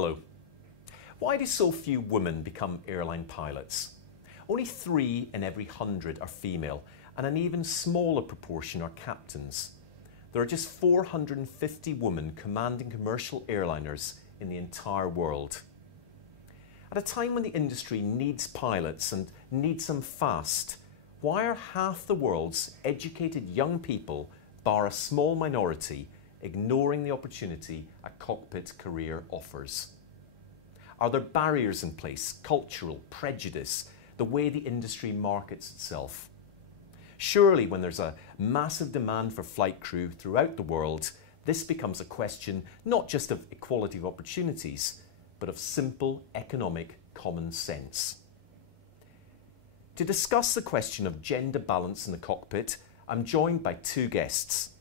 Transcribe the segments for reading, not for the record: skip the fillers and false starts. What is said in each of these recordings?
Hello. Why do so few women become airline pilots? Only 3 in every 100 are female, and an even smaller proportion are captains. There are just 450 women commanding commercial airliners in the entire world. At a time when the industry needs pilots and needs them fast, why are half the world's educated young people, bar a small minority, ignoring the opportunity a cockpit career offers? Are there barriers in place, cultural, prejudice, the way the industry markets itself? Surely when there's a massive demand for flight crew throughout the world, this becomes a question not just of equality of opportunities, but of simple economic common sense. To discuss the question of gender balance in the cockpit, I'm joined by 2 guests.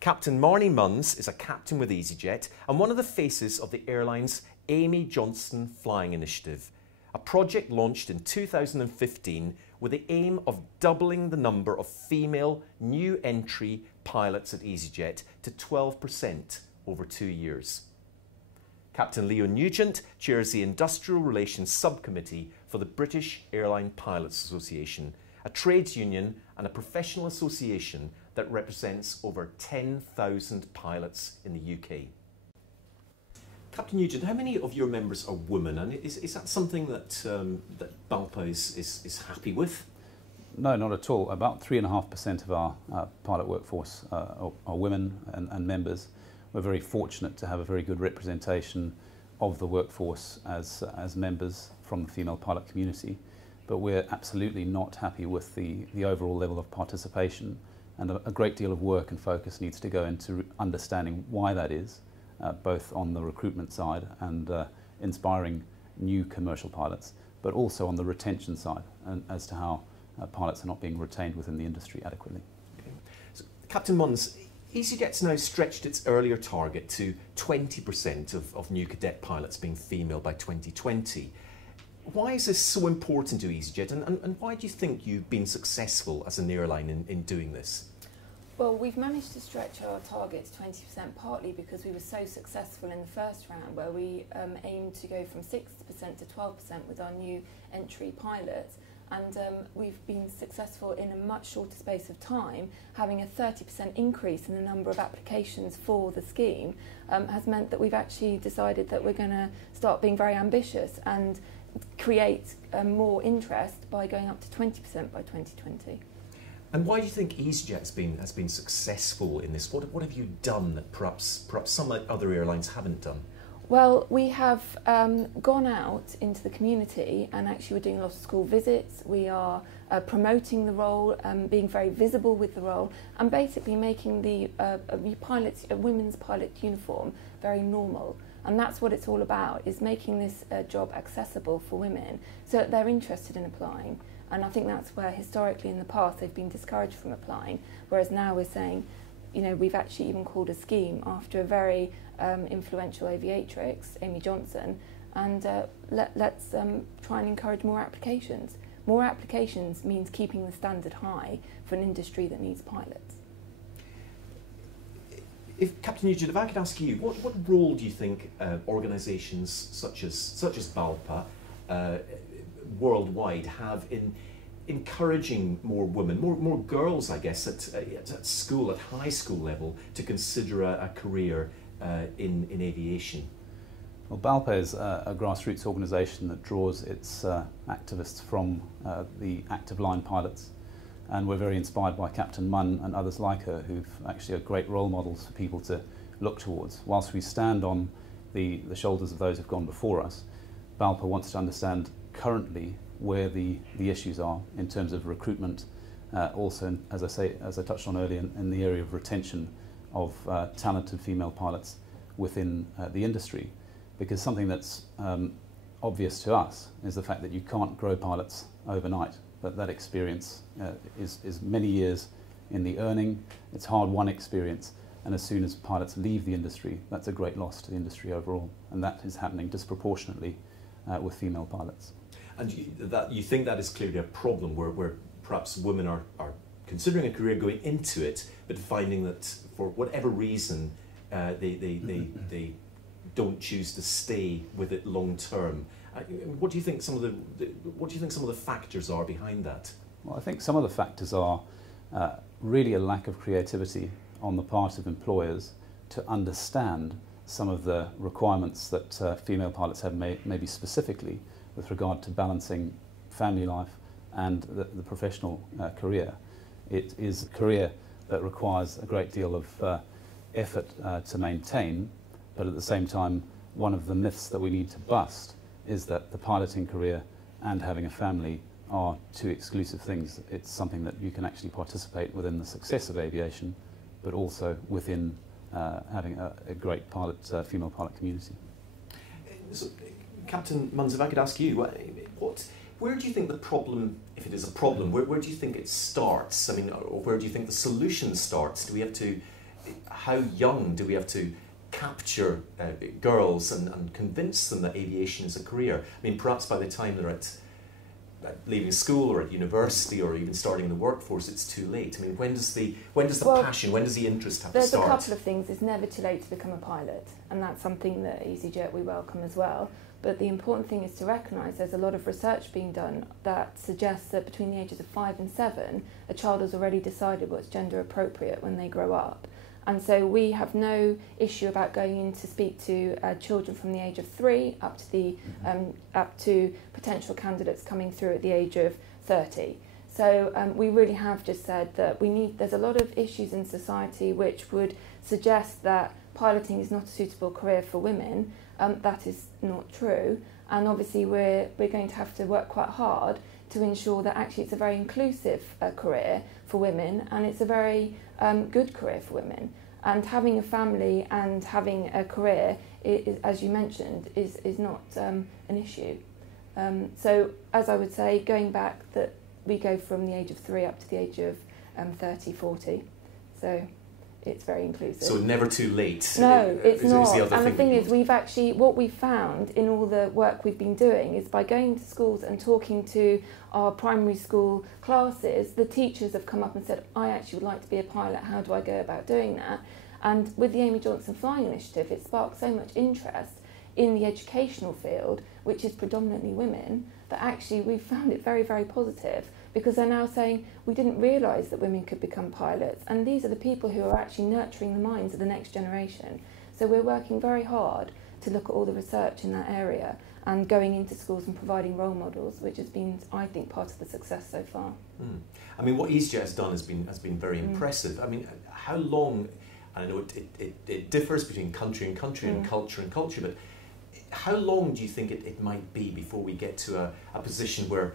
Captain Marnie Munns is a captain with EasyJet and one of the faces of the airline's Amy Johnston Flying Initiative, a project launched in 2015 with the aim of doubling the number of female new entry pilots at EasyJet to 12% over 2 years. Captain Leo Nugent chairs the Industrial Relations Subcommittee for the British Airline Pilots Association, a trades union and a professional association that represents over 10,000 pilots in the UK. Captain Nugent, how many of your members are women, and is that something that that BALPA is happy with? No, not at all. About 3.5% of our pilot workforce are women and members. We're very fortunate to have a very good representation of the workforce as members from the female pilot community, but we're absolutely not happy with the overall level of participation, and a great deal of work and focus needs to go into understanding why that is, both on the recruitment side and inspiring new commercial pilots, but also on the retention side, and as to how pilots are not being retained within the industry adequately. Okay. So, Captain Munns, EasyJet's now stretched its earlier target to 20% of new cadet pilots being female by 2020. Why is this so important to EasyJet, and why do you think you've been successful as an airline in doing this? Well, we've managed to stretch our target to 20% partly because we were so successful in the first round, where we aimed to go from 6% to 12% with our new entry pilots. And we've been successful in a much shorter space of time. Having a 30% increase in the number of applications for the scheme has meant that we've actually decided that we're going to start being very ambitious and create more interest by going up to 20% by 2020. And why do you think EasyJet has been successful in this? What have you done that perhaps some other airlines haven't done? Well, we have gone out into the community, and actually we're doing a lot of school visits. We are promoting the role, being very visible with the role, and basically making the women's pilot uniform very normal. And that's what it's all about, is making this job accessible for women so that they're interested in applying. And I think that's where historically in the past they've been discouraged from applying, whereas now we're saying, you know, we've actually even called a scheme after a very influential aviatrix, Amy Johnston, and let's try and encourage more applications. More applications means keeping the standard high for an industry that needs pilots. Captain Nugent, if I could ask you, what role do you think organisations such as BALPA worldwide have in encouraging more women, more girls, I guess, at school, at high school level, to consider a career in aviation? Well, BALPA is a grassroots organisation that draws its activists from the active line pilots, and we're very inspired by Captain Munn and others like her, who've actually are great role models for people to look towards. Whilst we stand on the shoulders of those who've gone before us, BALPA wants to understand currently where the issues are in terms of recruitment, also, as I touched on earlier, in the area of retention of talented female pilots within the industry. Because something that's obvious to us is the fact that you can't grow pilots overnight, but that experience is many years in the earning, it's hard-won experience, and as soon as pilots leave the industry, that's a great loss to the industry overall, and that is happening disproportionately with female pilots. And you think that is clearly a problem where perhaps women are considering a career going into it, but finding that for whatever reason they don't choose to stay with it long term. What do you think some of the factors are behind that? Well, I think some of the factors are really a lack of creativity on the part of employers to understand some of the requirements that female pilots have, maybe specifically with regard to balancing family life and the professional career. It is a career that requires a great deal of effort to maintain, but at the same time, one of the myths that we need to bust is that the piloting career and having a family are two exclusive things. It's something that you can actually participate within the success of aviation, but also within having a great female pilot community. So, Captain Munns, if I could ask you, where do you think the problem, if it is a problem, where do you think it starts? I mean, or where do you think the solution starts? How young do we have to capture girls and convince them that aviation is a career? I mean, perhaps by the time they're at leaving school or at university or even starting in the workforce, it's too late. I mean, when does the passion, when does the interest have to start? There's a couple of things. It's never too late to become a pilot, and that's something that EasyJet we welcome as well. But the important thing is to recognise there's a lot of research being done that suggests that between the ages of 5 and 7, a child has already decided what's gender appropriate when they grow up. And so we have no issue about going in to speak to children from the age of 3 up to potential candidates coming through at the age of 30. So we really have just said that there's a lot of issues in society which would suggest that piloting is not a suitable career for women. That is not true. And obviously we're going to have to work quite hard to ensure that actually it's a very inclusive career for women, and it's a very good career for women. And having a family and having a career, as you mentioned, is not an issue. So as I would say, going back, that we go from the age of 3 up to the age of 30, 40. So it's very inclusive. So never too late. No, it's not. And the thing is, what we've found in all the work we've been doing is by going to schools and talking to our primary school classes, the teachers have come up and said, I actually would like to be a pilot, how do I go about doing that? And with the Amy Johnson Flying Initiative, it sparked so much interest in the educational field, which is predominantly women, that actually we've found it very, very positive, because they're now saying we didn't realise that women could become pilots, and these are the people who are actually nurturing the minds of the next generation. So we're working very hard to look at all the research in that area and going into schools and providing role models, which has been, I think, part of the success so far. I mean, what EasyJet has done has been very impressive. I mean, how long? I know it differs between country and country and culture, but how long do you think it might be before we get to a position where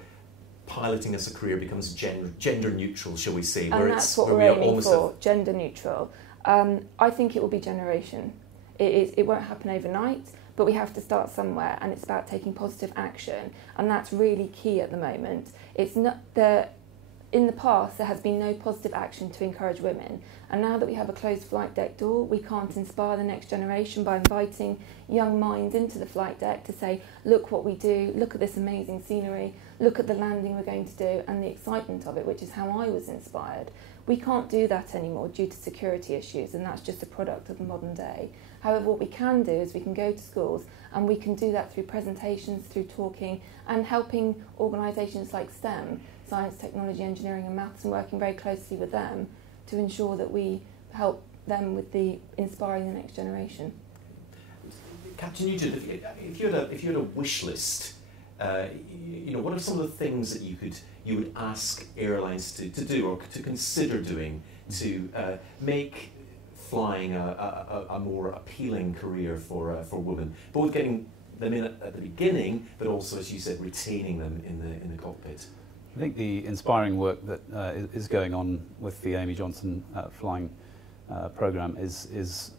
piloting as a career becomes gender neutral, shall we say? And that's what we're aiming for, gender neutral. I think it will be generation. It won't happen overnight, but we have to start somewhere, and it's about taking positive action, and that's really key at the moment. It's not in the past, there has been no positive action to encourage women. And now that we have a closed flight deck door, we can't inspire the next generation by inviting young minds into the flight deck to say, look what we do, look at this amazing scenery, look at the landing we're going to do, and the excitement of it, which is how I was inspired. We can't do that anymore due to security issues, and that's just a product of the modern day. However, what we can do is we can go to schools, and we can do that through presentations, through talking, and helping organisations like STEM, science, technology, engineering and maths, and working very closely with them to ensure that we help them with the inspiring the next generation. Captain Nugent, if you had a wish list, what are some of the things that you would ask airlines to do or to consider doing to make flying a more appealing career for women, both getting them in at the beginning, but also, as you said, retaining them in the cockpit? I think the inspiring work that is going on with the Amy Johnson flying programme is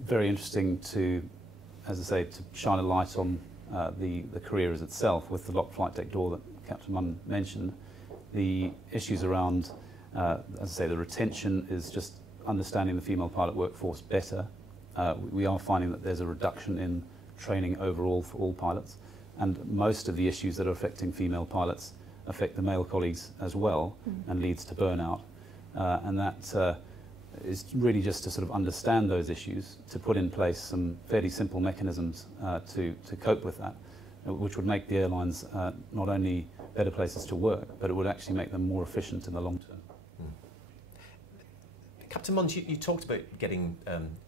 very interesting to, as I say, to shine a light on the career as itself, with the locked flight deck door that Captain Munn mentioned. The issues around, as I say, the retention is just understanding the female pilot workforce better. We are finding that there's a reduction in training overall for all pilots, and most of the issues that are affecting female pilots affect the male colleagues as well, and leads to burnout. And that is really just to sort of understand those issues, to put in place some fairly simple mechanisms to cope with that, which would make the airlines not only better places to work, but it would actually make them more efficient in the long term. Captain Munns, you talked about getting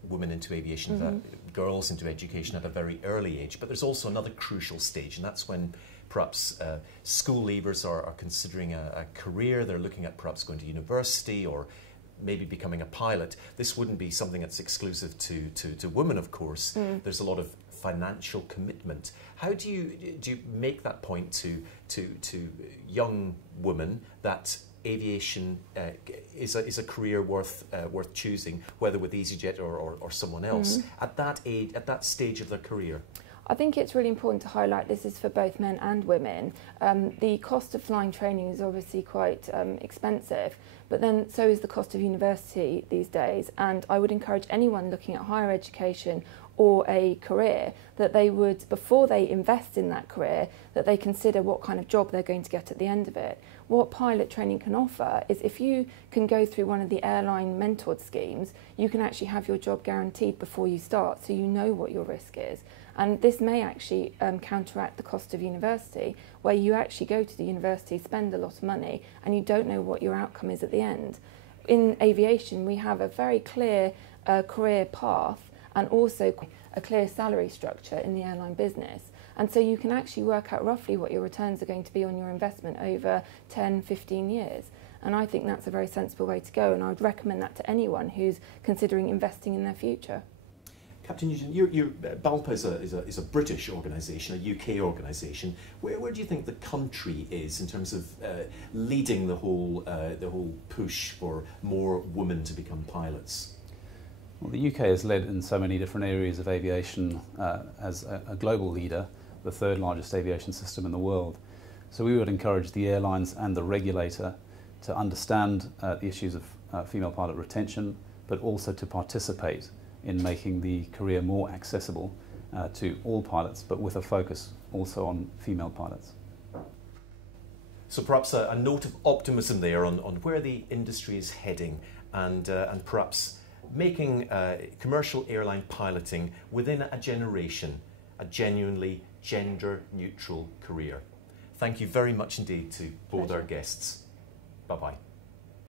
women into aviation, girls into education at a very early age, but there's also another crucial stage, and that's when perhaps school leavers are considering a career. They're looking at perhaps going to university or maybe becoming a pilot. This wouldn't be something that's exclusive to women, of course. There's a lot of financial commitment. How do you make that point to young women that aviation is a career worth choosing, whether with EasyJet or someone else at that age, at that stage of their career? I think it's really important to highlight this is for both men and women. The cost of flying training is obviously quite expensive, but then so is the cost of university these days, and I would encourage anyone looking at higher education or a career that they would, before they invest in that career, that they consider what kind of job they're going to get at the end of it. What pilot training can offer is if you can go through one of the airline mentored schemes, you can actually have your job guaranteed before you start, so you know what your risk is. And this may actually counteract the cost of university, where you actually go to the university, spend a lot of money, and you don't know what your outcome is at the end. In aviation, we have a very clear career path and also a clear salary structure in the airline business. And so you can actually work out roughly what your returns are going to be on your investment over 10, 15 years. And I think that's a very sensible way to go, and I would recommend that to anyone who's considering investing in their future. Captain Newton, BALPA is a British organisation, a UK organisation. Where do you think the country is in terms of leading the whole push for more women to become pilots? Well, the UK has led in so many different areas of aviation as a global leader, the third largest aviation system in the world. So we would encourage the airlines and the regulator to understand the issues of female pilot retention, but also to participate in making the career more accessible to all pilots, but with a focus also on female pilots. So perhaps a note of optimism there on where the industry is heading, and perhaps making commercial airline piloting within a generation a genuinely gender-neutral career. Thank you very much indeed to both our guests. Bye-bye.